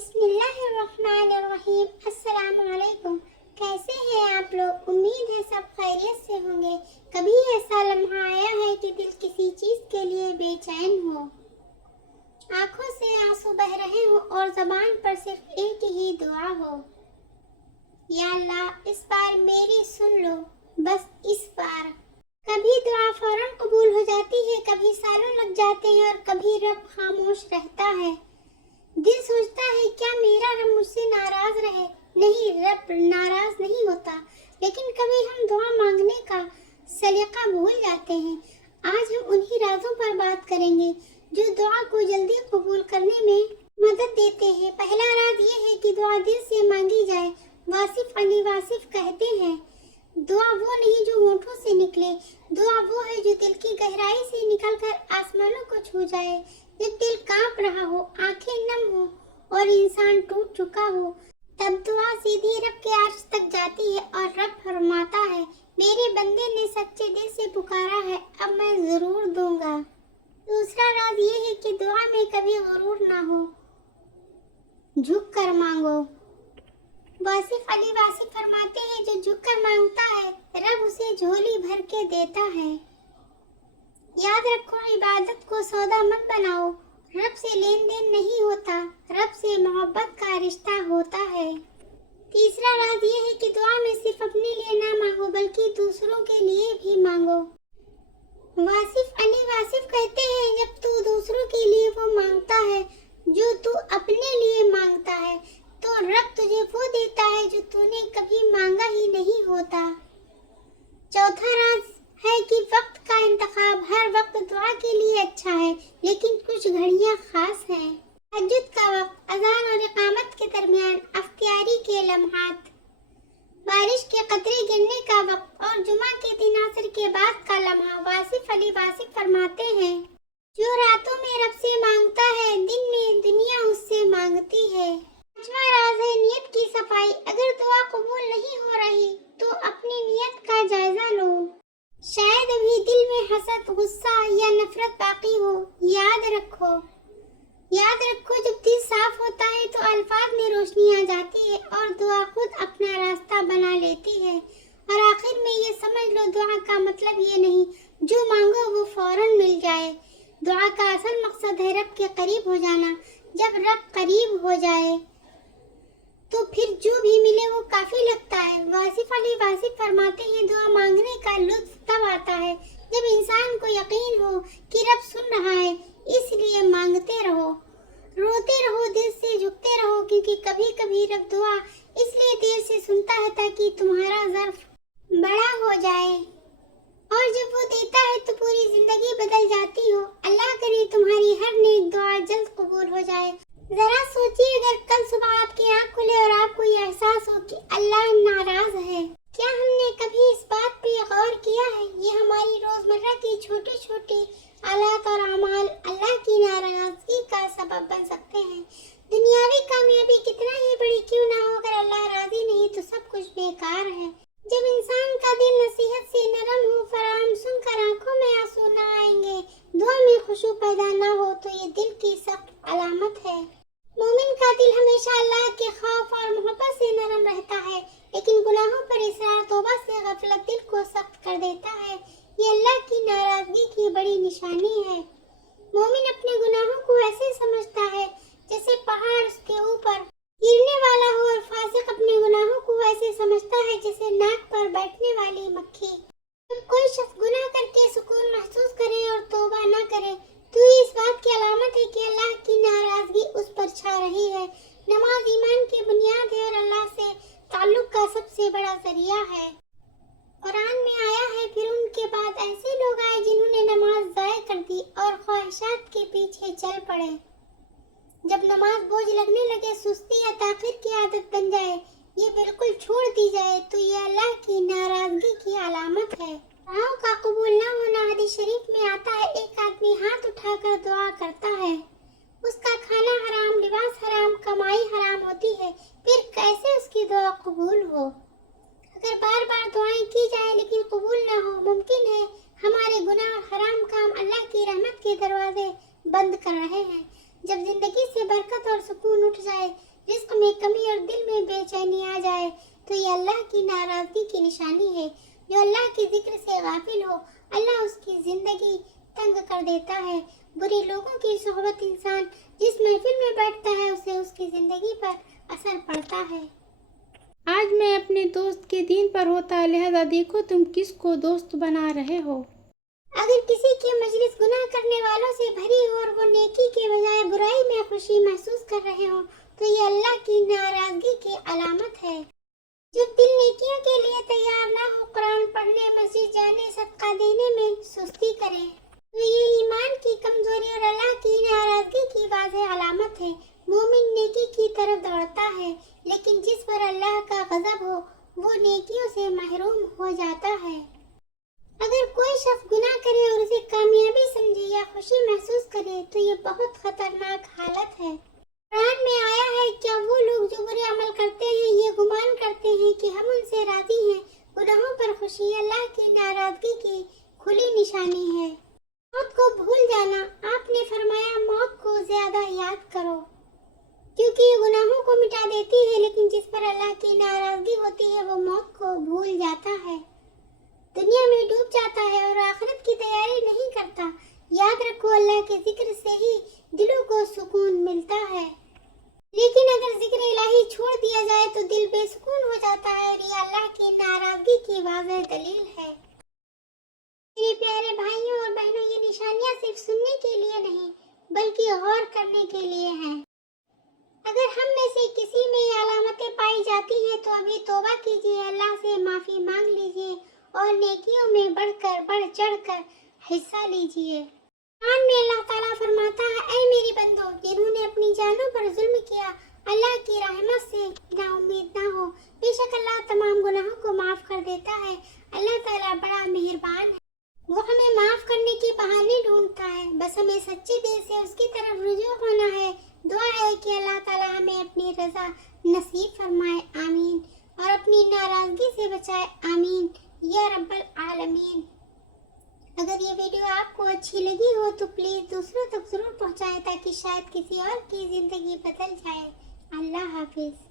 بسم اللہ الرحمن الرحیم۔ السلام علیکم، کیسے ہیں آپ لوگ؟ امید ہے سب خیریت سے ہوں گے۔ کبھی ایسا لمحہ آیا ہے کہ دل کسی چیز کے لیے بے چین ہو، آنکھوں سے آنسو بہ رہے ہوں اور زبان پر صرف ایک ہی دعا ہو، یا اللہ اس بار میری سن لو، بس اس بار۔ کبھی دعا فوراً قبول ہو جاتی ہے، کبھی سالوں لگ جاتے ہیں اور کبھی رب خاموش رہتا ہے۔ دل سوچتا ہے کیا میرا رب مجھ سے ناراض رہے؟ نہیں، رب ناراض نہیں ہوتا، لیکن کبھی ہم دعا مانگنے کا سلیقہ بھول جاتے ہیں۔ آج ہم انہی رازوں پر بات کریں گے جو دعا کو جلدی قبول کرنے میں مدد دیتے ہیں۔ پہلا راز یہ ہے کہ دعا دل سے مانگی جائے۔ واصف علی واصف کہتے ہیں، دعا وہ نہیں جو ہونٹوں سے نکلے، دعا وہ ہے جو دل کی گہرائی سے نکل کر آسمانوں کو چھو جائے۔ جب دل کانپ رہا ہو، آنکھیں نم ہو اور انسان ٹوٹ چکا ہو، تب دعا سیدھی رب کے عرش تک جاتی ہے اور رب فرماتا ہے، میرے بندے نے سچے دل سے پکارا ہے، اب میں ضرور دوں گا۔ دوسرا راز یہ ہے کہ دعا میں کبھی غرور نہ ہو، جھک کر مانگو۔ واصف علی واصف فرماتے ہیں، جو جھک کر مانگتا ہے رب اسے جھولی بھر کے دیتا ہے۔ یاد رکھو، عبادت کو سودا مت بناؤ، رب سے لین دین نہیں ہوتا، رب سے محبت کا رشتہ ہوتا ہے۔ تیسرا راز یہ ہے کہ دعا میں صرف اپنے لیے نہ مانگو بلکہ دوسروں کے لیے بھی مانگو۔ واصف علی واصف کہتے ہیں، جب تو دوسروں کے لیے وہ مانگتا ہے جو تو اپنے لیے مانگتا ہے، تو رب تجھے وہ دیتا ہے جو تو نے کبھی مانگا ہی نہیں ہوتا۔ چوتھا راز ہے کہ وقت کا انتخاب۔ ہر وقت دعا کے لیے اچھا ہے، لیکن کچھ گھڑیاں خاص ہیں۔ تہجد کا وقت، اذان اور اقامت کے درمیان افطاری کے لمحات، بارش کے قطرے گرنے کا وقت اور جمعہ کے دن عصر کے بعد کا لمحہ۔ واصف علی واصف فرماتے ہیں، جو راتوں میں رب سے مانگتا ہے، دن میں دنیا اس سے مانگتی ہے۔ پانچواں راز ہے نیت کی صفائی۔ اگر دعا قبول نہیں ہو رہی تو اپنی نیت کا جائزہ لو، شاید ابھی دل میں حسد، غصہ یا نفرت باقی ہو۔ یاد رکھو جب دل صاف ہوتا ہے تو الفاظ میں روشنی آ جاتی ہے اور دعا خود اپنا راستہ بنا لیتی ہے۔ اور آخر میں یہ سمجھ لو، دعا کا مطلب یہ نہیں جو مانگو وہ فوراً مل جائے۔ دعا کا اصل مقصد ہے رب کے قریب ہو جانا۔ جب رب قریب ہو جائے تو پھر جو بھی ملے وہ کافی لگتا ہے۔ واصف علی واصف فرماتے ہیں، دعا مانگنے کا لطف تب آتا ہے جب انسان کو یقین ہو کہ رب سن رہا ہے، اس لیے مانگتے رہو، روتے رہو، دل سے جھکتے رہو، کیونکہ کبھی کبھی رب دعا اس لیے دیر سے سنتا ہے تاکہ تمہارا ظرف بڑا ہو جائے، اور جب وہ دیتا ہے تو پوری زندگی بدل جاتی ہو۔ اللہ کرے تمہاری ہر نیک دعا جلد قبول ہو جائے۔ ذرا سوچیے، اگر کل صبح آپ کی آنکھ کھلے اور آپ کو یہ احساس ہو کہ اللہ ناراض ہے، کیا ہم نے کبھی اس بات پہ غور کیا ہے؟ یہ ہماری روزمرہ کی چھوٹی چھوٹی حالات اور اعمال اللہ کی ناراضگی کا سبب بن سکتے ہیں۔ دنیاوی کامیابی کتنا ہی بڑی کیوں نہ ہو، اگر اللہ راضی نہیں تو سب کچھ بیکار ہے۔ جب انسان کا دل نصیحت سے نرم ہو، فرمان سن کر آنکھوں میں آنسو نہ آئیں گے، دعا میں خشوع پیدا نہ ہو، تو یہ دل کی سخت علامت ہے۔ مومن کا دل ہمیشہ اللہ کے خوف اور محبت سے نرم رہتا ہے، لیکن گناہوں پر اصرار، توبہ سے غفلت دل کو سخت کر دیتا ہے۔ یہ اللہ کی ناراضگی کی بڑی نشانی ہے۔ مومن اپنے گناہوں کو ایسے سمجھتا ہے جیسے پہاڑ اس کے اوپر گرنے والا ہو، اور فاسق اپنے گناہوں کو ایسے سمجھتا ہے جیسے ناک پر بیٹھنے والی مکھی۔ جب کوئی شخص گناہ کر کے سکون محسوس کرے اور توبہ نہ کرے تو یہ اس بات کی علامت ہے کہ اللہ کی ناراضگی اس پر چھا رہی ہے۔ نماز ایمان کی بنیاد ہے اور اللہ سے تعلق کا سب سے بڑا ذریعہ ہے۔ قرآن میں آیا ہے، پھر ان کے بعد ایسے لوگ آئے جنہوں نے نماز ضائع کر دی اور خواہشات کے پیچھے چل پڑے۔ جب نماز بوجھ لگنے لگے، سستی یا تاخیر کی عادت بن جائے، یہ بالکل چھوڑ دی جائے، تو یہ اللہ کی ناراضگی کی علامت ہے۔ دعاؤں کا قبول نہ ہونا، حدیث شریف میں آتا ہے، ایک آدمی ہاتھ اٹھا کر دعا کرتا ہے، اس کا کھانا حرام، لباس حرام، کمائی حرام ہوتی ہے، پھر کیسے اس کی دعا قبول ہو؟ اگر بار بار دعائیں کی جائیں لیکن قبول نہ ہو، ممکن ہے ہمارے گناہ اور حرام کام اللہ کی رحمت کے دروازے بند کر رہے ہیں۔ جب زندگی سے برکت اور سکون اٹھ جائے، رزق میں کمی اور دل میں بے چینی آ جائے تو یہ اللہ کی ناراضگی کی نشانی ہے۔ جو اللہ کے ذکر سے غافل ہو اللہ اس کی زندگی تنگ کر دیتا ہے۔ برے لوگوں کی صحبت انسان جس محفل میں بیٹھتا ہے اسے اس کی زندگی پر اثر پڑتا ہے۔ آج میں اپنے دوست کے دین پر ہوتا ہے، لہذا دیکھو تم کس کو دوست بنا رہے ہو۔ اگر کسی کی مجلس گناہ کرنے والوں سے بھری ہو اور وہ نیکی کے بجائے برائی میں خوشی محسوس کر رہے ہوں تو یہ اللہ کی ناراضگی کی علامت ہے۔ جب دل نیکیوں کے لیے تیار نہ ہو، قرآن پڑھنے، مسجد جانے، صدقہ دینے میں سستی کرے تو یہ ایمان کی کمزوری اور اللہ کی ناراضگی کی واضح علامت ہے۔ مومن نیکی کی طرف دوڑتا ہے لیکن جس پر اللہ کا غضب ہو وہ نیکیوں سے محروم ہو جاتا ہے۔ اگر کوئی شخص گناہ کرے اور اسے کامیابی سمجھے یا خوشی محسوس کرے تو یہ بہت خطرناک حالت ہے۔ قرآن میں آیا ہے، کیا وہ لوگ جو برے عمل کرتے ہیں یہ گمان کرتے ہیں کہ ہم ان سے راضی ہیں؟ گناہوں پر خوشی اللہ کی ناراضگی کی کھلی نشانی ہے۔ موت کو بھول جانا، آپ نے فرمایا موت کو زیادہ یاد کرو کیونکہ یہ گناہوں کو مٹا دیتی ہے، لیکن جس پر اللہ کی ناراضگی ہوتی ہے وہ موت کو بھول جاتا ہے، دنیا میں ڈوب جاتا ہے اور آخرت کی تیاری نہیں کرتا۔ یاد رکھو اللہ کے ذکر سے ہی دلوں کو سکون ملتا ہے، لیکن اگر ذکر الہی چھوڑ دیا جائے تو دل بے سکون ہو جاتا ہے اور یہ اللہ کی ناراضگی کی واضح دلیل ہے۔ میرے پیارے بھائیوں اور بہنوں، یہ نشانیاں صرف سننے کے لیے نہیں بلکہ غور کرنے کے لیے ہیں۔ اگر ہم میں سے کسی میں یہ علامتیں پائی جاتی ہیں تو ابھی توبہ کیجیے، اللہ سے معافی مانگ لیجیے اور نیکیوں میں بڑھ چڑھ کر حصہ لیجیے۔ قرآن میں اللہ تعالیٰ فرماتا ہے، اے میری بندو جنہوں نے اپنی جانوں پر ظلم کیا، اللہ کی رحمت سے نا امید نہ ہو، بے شک اللہ تمام گناہوں کو معاف کر دیتا ہے۔ اللہ تعالیٰ بڑا مہربان ہے، وہ ہمیں معاف کرنے کی بہانے ڈھونڈتا ہے، بس ہمیں سچے دل سے اس کی طرف رجوع ہونا ہے۔ دعا ہے کہ اللہ تعالیٰ ہمیں اپنی رضا نصیب فرمائے، آمین، اور اپنی ناراضگی سے بچائے، آمین یا رب العالمین۔ اگر یہ ویڈیو آپ کو اچھی لگی ہو تو پلیز دوسروں تک ضرور پہنچائیں تاکہ شاید کسی اور کی زندگی بدل جائے۔ اللہ حافظ۔